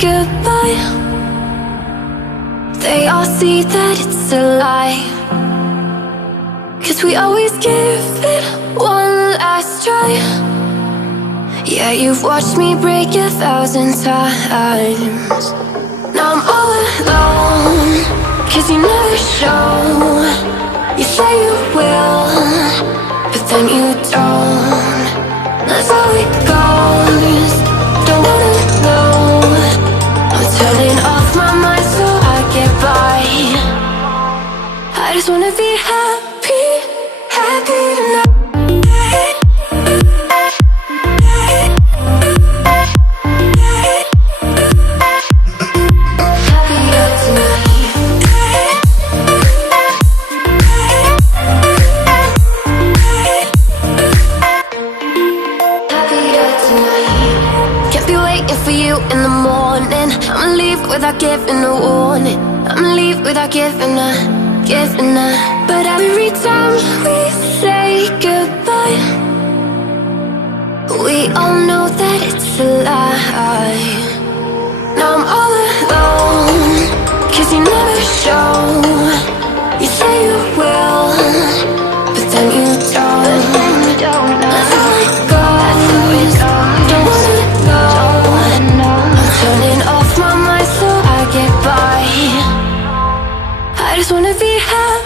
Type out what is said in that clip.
goodbye, they all see that it's a lie. 'Cause we always give it one last try. Yeah, you've watched me break 1,000 times. Now I'm all alone, 'cause you never show. You say you will, but then you don't. That's how it goes, don't wanna know. I'm turning off my mind so I get by. I just wanna be happy, happy tonight. In the morning, I'ma leave without giving a warning. I'ma leave without giving a. But every time we say goodbye, we all know that it's a lie. Now I'm all alone, 'cause you never show. You say you will, but then you don't. That's how it goes, don't wanna know. Turning off my mind so I get by. I just wanna be happy.